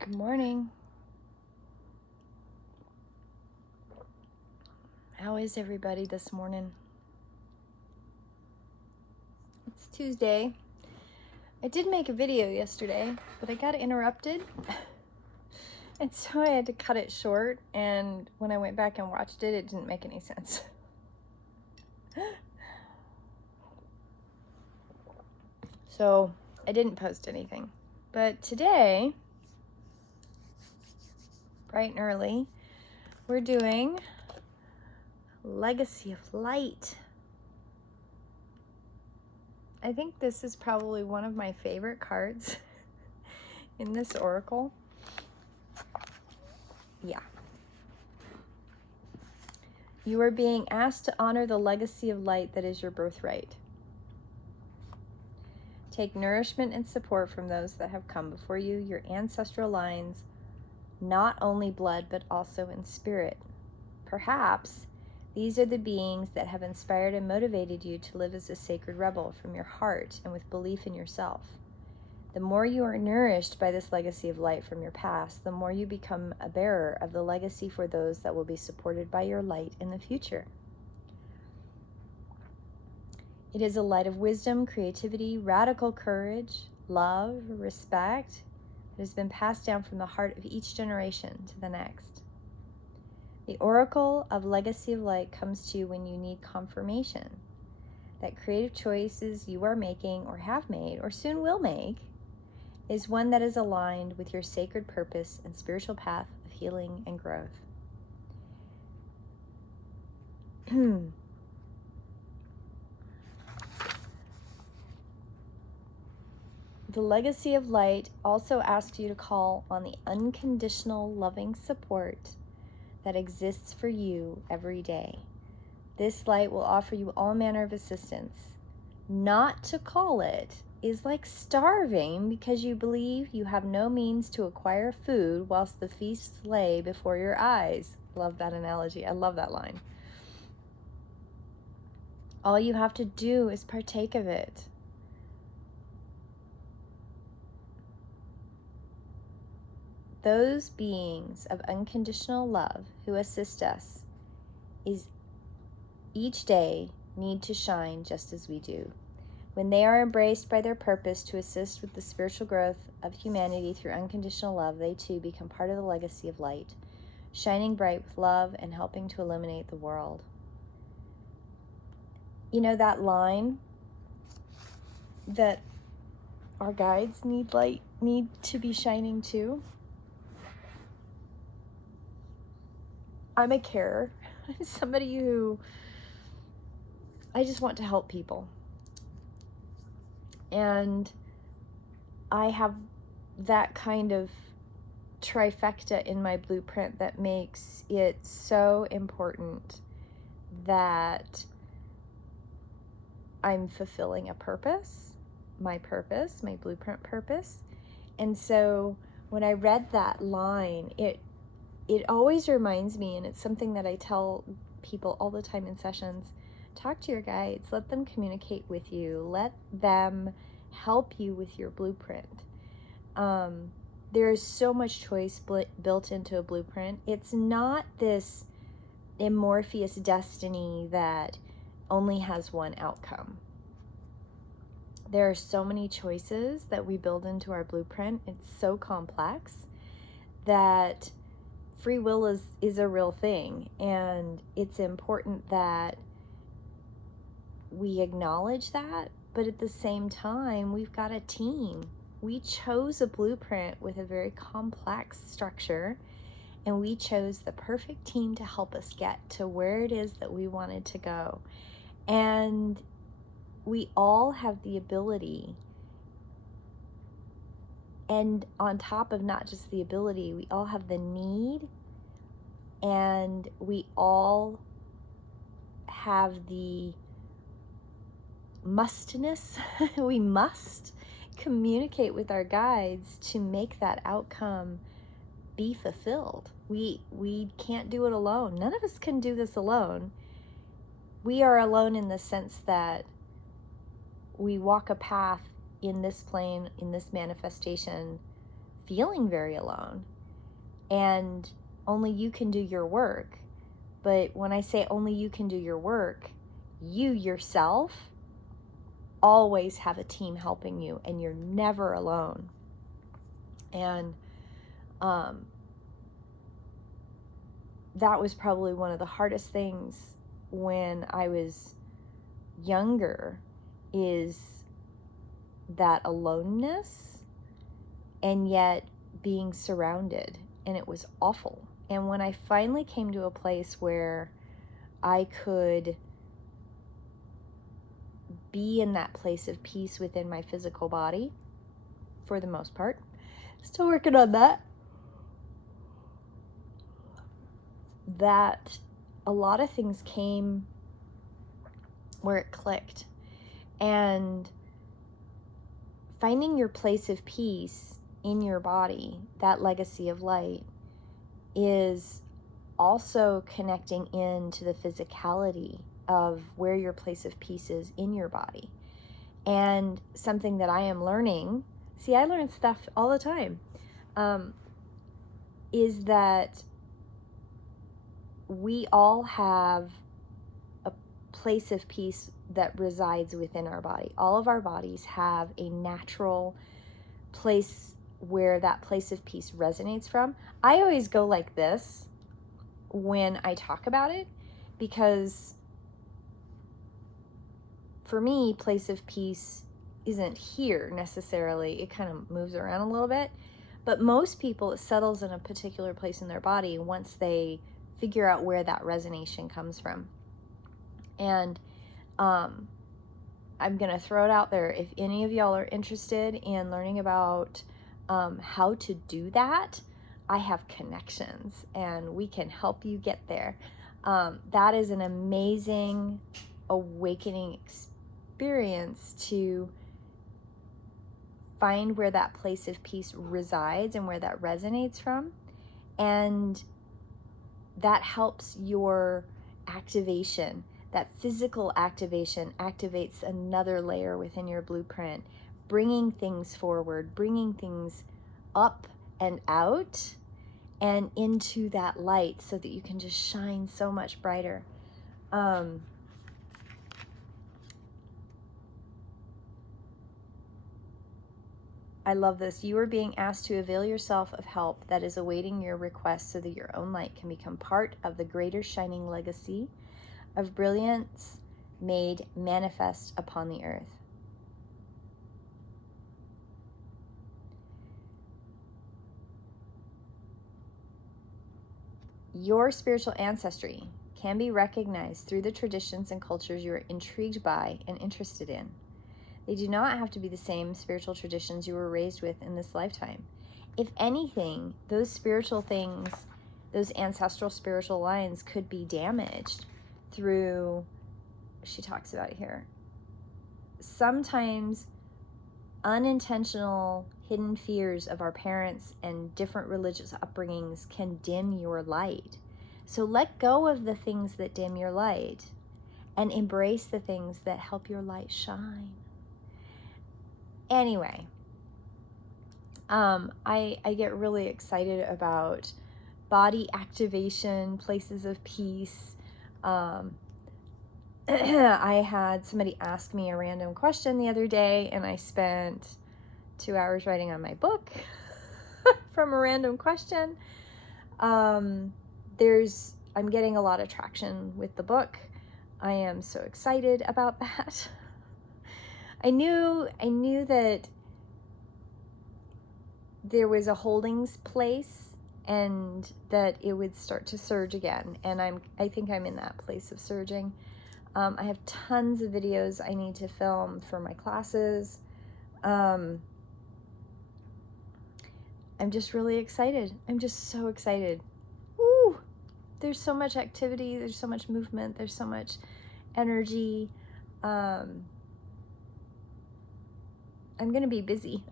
Good morning. How is everybody this morning? It's Tuesday. I did make a video yesterday, but I got interrupted. And so I had to cut it short, and when I went back and watched it, it didn't make any sense. So I didn't post anything. But today, bright and early, we're doing Legacy of Light. I think this is probably one of my favorite cards in this oracle. Yeah. You are being asked to honor the legacy of light that is your birthright. Take nourishment and support from those that have come before you, your ancestral lines, not only blood but also in spirit. Perhaps these are the beings that have inspired and motivated you to live as a sacred rebel from your heart and with belief in yourself. The more you are nourished by this legacy of light from your past, the more you become a bearer of the legacy for those that will be supported by your light in the future. It is a light of wisdom, creativity, radical courage, love, respect that has been passed down from the heart of each generation to the next. The oracle of legacy of light comes to you when you need confirmation that creative choices you are making or have made or soon will make is one that is aligned with your sacred purpose and spiritual path of healing and growth. The legacy of light also asks you to call on the unconditional loving support that exists for you every day. This light will offer you all manner of assistance. Not to call it is like starving because you believe you have no means to acquire food whilst the feasts lay before your eyes. Love that analogy. I love that line. All you have to do is partake of it. Those beings of unconditional love who assist us is each day need to shine just as we do. When they are embraced by their purpose to assist with the spiritual growth of humanity through unconditional love, they too become part of the legacy of light, shining bright with love and helping to illuminate the world. You know that line that our guides need to be shining too? I'm a carer. I'm somebody who I just want to help people. And I have that kind of trifecta in my blueprint that makes it so important that I'm fulfilling a purpose, my blueprint purpose. And so when I read that line, it always reminds me, and it's something that I tell people all the time in sessions, talk to your guides, let them communicate with you, let them help you with your blueprint. There is so much choice built into a blueprint. It's not this amorphous destiny that only has one outcome. There are so many choices that we build into our blueprint. It's so complex that free will is a real thing, and it's important that we acknowledge that, but at the same time, we've got a team. We chose a blueprint with a very complex structure, and we chose the perfect team to help us get to where it is that we wanted to go. And we all have the ability, and on top of not just the ability, we all have the need, and we all have the mustness. We must communicate with our guides to make that outcome be fulfilled. We can't do it alone. None of us can do this alone. We are alone in the sense that we walk a path in this plane, in this manifestation, feeling very alone. And only you can do your work. But when I say only you can do your work, you yourself always have a team helping you, and you're never alone. And that was probably one of the hardest things when I was younger, is that aloneness, and yet being surrounded, and it was awful. And when I finally came to a place where I could be in that place of peace within my physical body, for the most part, still working on that, that a lot of things came where it clicked. And finding your place of peace in your body, that legacy of light, is also connecting into the physicality of where your place of peace is in your body. And something that I am learning, see, I learn stuff all the time, is that we all have a place of peace that resides within our body. All of our bodies have a natural place where that place of peace resonates from. I always go like this when I talk about it, because for me, place of peace isn't here necessarily. It kind of moves around a little bit. But most people, it settles in a particular place in their body once they figure out where that resonation comes from. And I'm going to throw it out there. If any of y'all are interested in learning about how to do that, I have connections and we can help you get there. That is an amazing awakening experience, to find where that place of peace resides and where that resonates from. And that helps your activation. That physical activation activates another layer within your blueprint, bringing things forward, bringing things up and out and into that light, so that you can just shine so much brighter. I love this. You are being asked to avail yourself of help that is awaiting your request, so that your own light can become part of the greater shining legacy of brilliance made manifest upon the earth. Your spiritual ancestry can be recognized through the traditions and cultures you are intrigued by and interested in. They do not have to be the same spiritual traditions you were raised with in this lifetime. If anything, those spiritual things, those ancestral spiritual lines, could be damaged through, she talks about it here, sometimes unintentional hidden fears of our parents and different religious upbringings can dim your light. So let go of the things that dim your light and embrace the things that help your light shine. Anyway, I get really excited about body activation, places of peace. I had somebody ask me a random question the other day, and I spent 2 hours writing on my book from a random question. I'm getting a lot of traction with the book. I am so excited about that. I knew that there was a holdings place and that it would start to surge again. And I think I'm in that place of surging. I have tons of videos I need to film for my classes. I'm just really excited. I'm just so excited. Woo! There's so much activity. There's so much movement. There's so much energy. I'm going to be busy.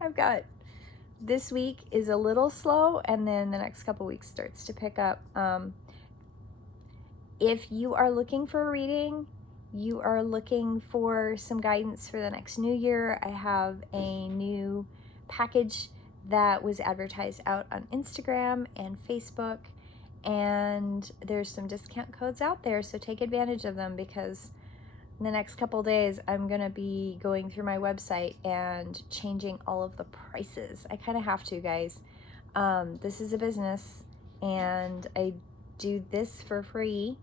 I've got, this week is a little slow, and then the next couple weeks starts to pick up. If you are looking for a reading, you are looking for some guidance for the next new year, I have a new package that was advertised out on Instagram and Facebook, and there's some discount codes out there, so take advantage of them, because in the next couple days I'm gonna be going through my website and changing all of the prices. I kind of have to, guys. This is a business, and I do this for free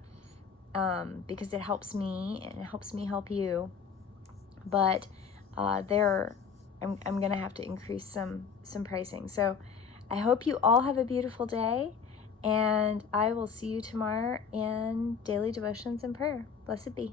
because it helps me and it helps me help you. But I'm gonna have to increase some pricing. So I hope you all have a beautiful day, and I will see you tomorrow in Daily Devotions and Prayer. Blessed be.